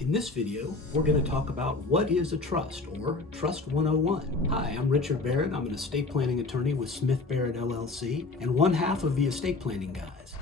In this video, we're going to talk about what is a trust, or Trust 101. Hi, I'm Richard Barid. I'm an estate planning attorney with Smith Barid LLC and one half of the Estate Planning Guys.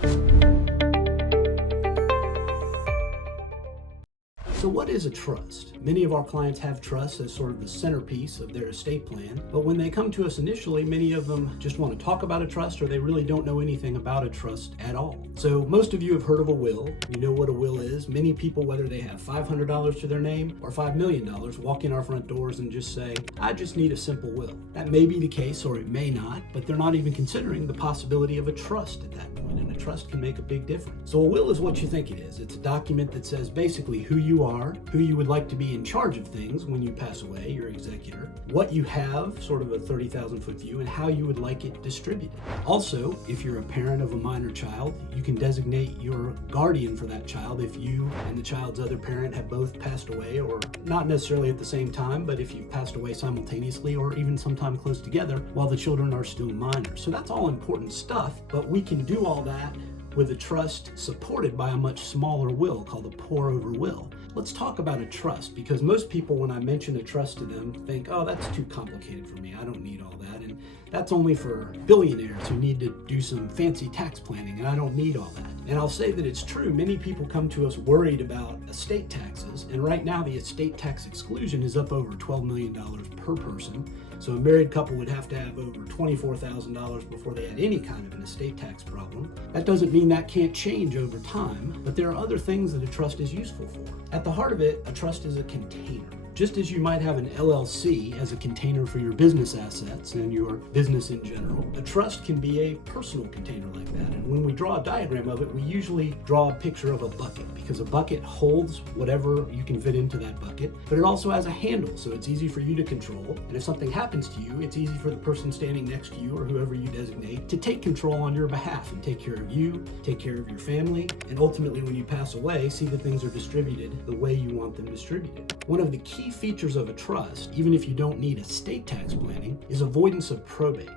So what is a trust? Many of our clients have trusts as sort of the centerpiece of their estate plan, but when they come to us initially, many of them just want to talk about a trust or they really don't know anything about a trust at all. So most of you have heard of a will. You know what a will is. Many people, whether they have $500 to their name or $5 million, walk in our front doors and just say, I just need a simple will. That may be the case or it may not, but they're not even considering the possibility of a trust at that point, and a trust can make a big difference. So a will is what you think it is. It's a document that says basically who you are, who you would like to be in charge of things when you pass away, your executor, what you have, sort of a 30,000-foot view, and how you would like it distributed. Also, if you're a parent of a minor child, you can designate your guardian for that child if you and the child's other parent have both passed away, or not necessarily at the same time, but if you've passed away simultaneously or even sometime close together while the children are still minors. So that's all important stuff, but we can do all that with a trust supported by a much smaller will called a pour-over will. Let's talk about a trust, because most people, when I mention a trust to them, think, oh, that's too complicated for me. I don't need all that. And that's only for billionaires who need to do some fancy tax planning, and I don't need all that. And I'll say that it's true. Many people come to us worried about estate taxes, and right now the estate tax exclusion is up over $12 million per person. So a married couple would have to have over $24,000 before they had any kind of an estate tax problem. That doesn't mean that can't change over time, but there are other things that a trust is useful for. At the heart of it, a trust is a container. Just as you might have an LLC as a container for your business assets and your business in general, a trust can be a personal container like that. And when we draw a diagram of it, we usually draw a picture of a bucket, because a bucket holds whatever you can fit into that bucket, but it also has a handle, so it's easy for you to control. And if something happens to you, it's easy for the person standing next to you or whoever you designate to take control on your behalf and take care of you, take care of your family, and ultimately when you pass away, see that things are distributed the way you want them distributed. One of the key features of a trust, even if you don't need estate tax planning, is avoidance of probate.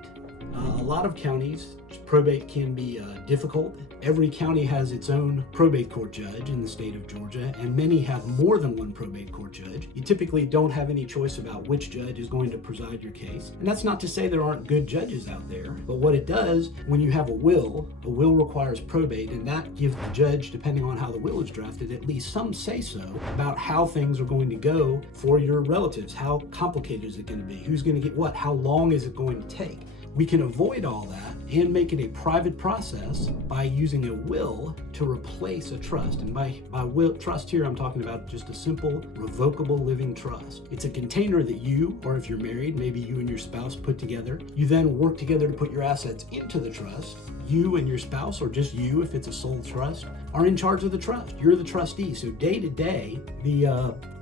A lot of counties, probate can be difficult. Every county has its own probate court judge in the state of Georgia, and many have more than one probate court judge. You typically don't have any choice about which judge is going to preside your case. And that's not to say there aren't good judges out there, but what it does, when you have a will requires probate, and that gives the judge, depending on how the will is drafted, at least some say-so about how things are going to go for your relatives. How complicated is it going to be? Who's going to get what? How long is it going to take? We can avoid all that and make it a private process by using a will to replace a trust. And by will trust here, I'm talking about just a simple revocable living trust. It's a container that you, or if you're married, maybe you and your spouse put together. You then work together to put your assets into the trust. You and your spouse, or just you if it's a sole trust, are in charge of the trust. You're the trustee. So day to day,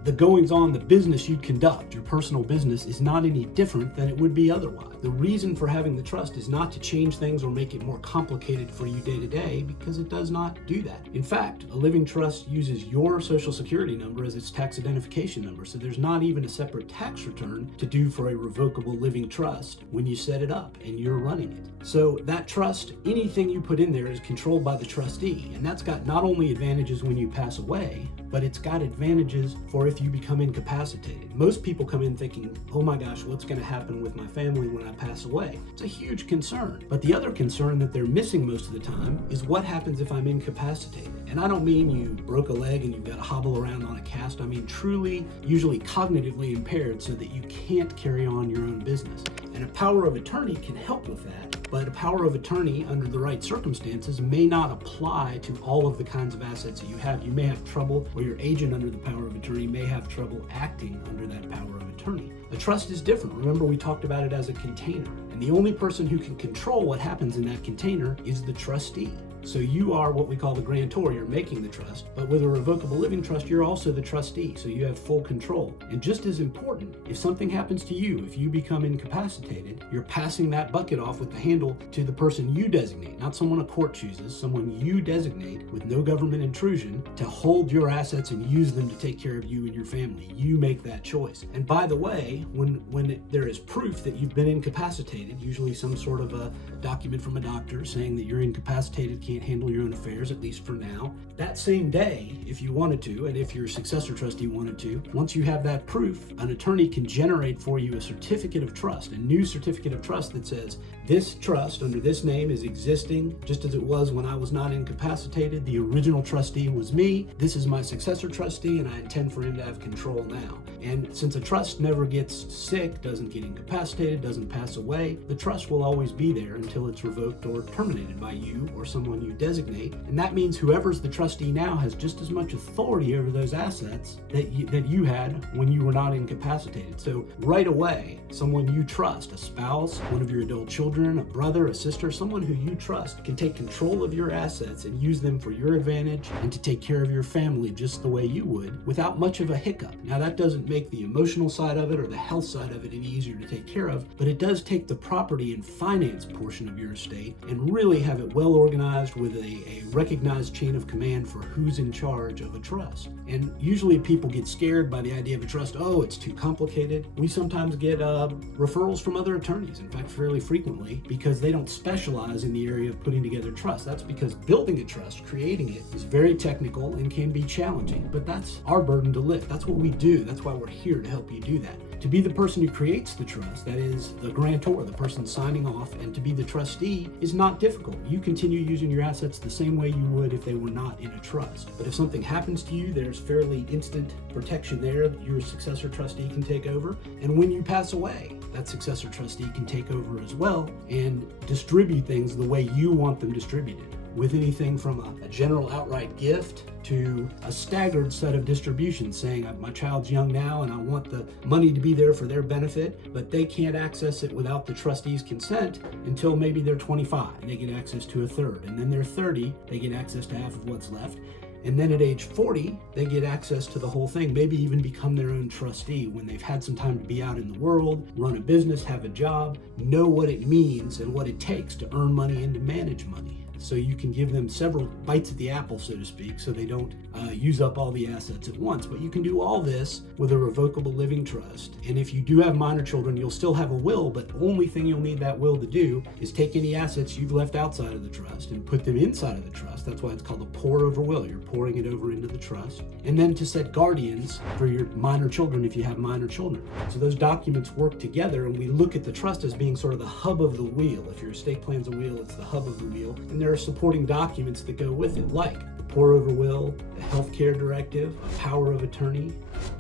the goings on, the business you conduct, your personal business, is not any different than it would be otherwise. The reason for having the trust is not to change things or make it more complicated for you day to day, because it does not do that. In fact, a living trust uses your social security number as its tax identification number, so there's not even a separate tax return to do for a revocable living trust when you set it up and you're running it. So that trust, anything you put in there is controlled by the trustee, and that's got not only advantages when you pass away, but it's got advantages for if you become incapacitated. Most people come in thinking, oh my gosh, what's going to happen with my family when I pass away? It's a huge concern. But the other concern that they're missing most of the time is what happens if I'm incapacitated. And I don't mean you broke a leg and you've got to hobble around on a cast. I mean truly, usually cognitively impaired, so that you can't carry on your own business. And a power of attorney can help with that. But a power of attorney under the right circumstances may not apply to all of the kinds of assets that you have. You may have trouble, or your agent under the power of attorney may have trouble acting under that power of attorney. A trust is different. Remember, we talked about it as a container. And the only person who can control what happens in that container is the trustee. So you are what we call the grantor, you're making the trust, but with a revocable living trust, you're also the trustee, so you have full control. And just as important, if something happens to you, if you become incapacitated, you're passing that bucket off with the handle to the person you designate, not someone a court chooses, someone you designate with no government intrusion to hold your assets and use them to take care of you and your family. You make that choice. And by the way, when there is proof that you've been incapacitated, usually some sort of a document from a doctor saying that you're incapacitated, can't handle your own affairs, at least for now. That same day, if you wanted to, and if your successor trustee wanted to, once you have that proof, an attorney can generate for you a certificate of trust, a new certificate of trust that says, this trust under this name is existing just as it was when I was not incapacitated. The original trustee was me. This is my successor trustee, and I intend for him to have control now. And since a trust never gets sick, doesn't get incapacitated, doesn't pass away, the trust will always be there until it's revoked or terminated by you or someone you designate. And that means whoever's the trustee now has just as much authority over those assets that you had when you were not incapacitated. So right away, someone you trust, a spouse, one of your adult children, a brother, a sister, someone who you trust can take control of your assets and use them for your advantage and to take care of your family just the way you would without much of a hiccup. Now that doesn't make the emotional side of it or the health side of it any easier to take care of, but it does take the property and finance portion of your estate and really have it well organized with a recognized chain of command for who's in charge of a trust. And usually people get scared by the idea of a trust. Oh, it's too complicated. We sometimes get referrals from other attorneys, in fact, fairly frequently, because they don't specialize in the area of putting together trust. That's because building a trust, creating it, is very technical and can be challenging, but that's our burden to lift. That's what we do. That's why we're here to help you do that. To be the person who creates the trust, that is the grantor, the person signing off, and to be the trustee is not difficult. You continue using your assets the same way you would if they were not in a trust. But if something happens to you, there's fairly instant protection there. Your successor trustee can take over. And when you pass away, that successor trustee can take over as well and distribute things the way you want them distributed, with anything from a general outright gift to a staggered set of distributions, saying my child's young now and I want the money to be there for their benefit, but they can't access it without the trustee's consent until maybe they're 25 and they get access to a third, and then they're 30, they get access to half of what's left. And then at age 40, they get access to the whole thing, maybe even become their own trustee when they've had some time to be out in the world, run a business, have a job, know what it means and what it takes to earn money and to manage money. So you can give them several bites at the apple, so to speak, so they don't use up all the assets at once. But you can do all this with a revocable living trust. And if you do have minor children, you'll still have a will, but the only thing you'll need that will to do is take any assets you've left outside of the trust and put them inside of the trust. That's why it's called a pour over will. You're pouring it over into the trust. And then to set guardians for your minor children if you have minor children. So those documents work together, and we look at the trust as being sort of the hub of the wheel. If your estate plan's a wheel, it's the hub of the wheel. And there are supporting documents that go with it, like the pour over will, the healthcare directive, a power of attorney,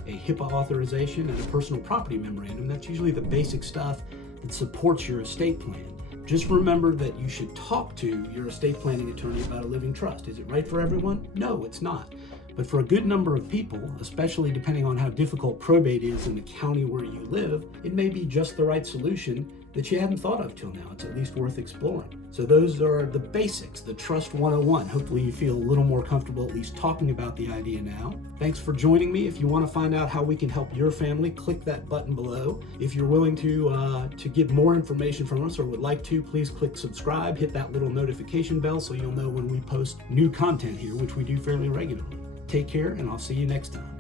a HIPAA authorization, and a personal property memorandum. That's usually the basic stuff that supports your estate plan. Just remember that you should talk to your estate planning attorney about a living trust. Is it right for everyone? No, it's not. But for a good number of people, especially depending on how difficult probate is in the county where you live, it may be just the right solution that you hadn't thought of till now. It's at least worth exploring. So those are the basics, the Trust 101. Hopefully you feel a little more comfortable at least talking about the idea now. Thanks for joining me. If you want to find out how we can help your family, click that button below. If you're willing to get more information from us or would like to, please click subscribe, hit that little notification bell so you'll know when we post new content here, which we do fairly regularly. Take care, and I'll see you next time.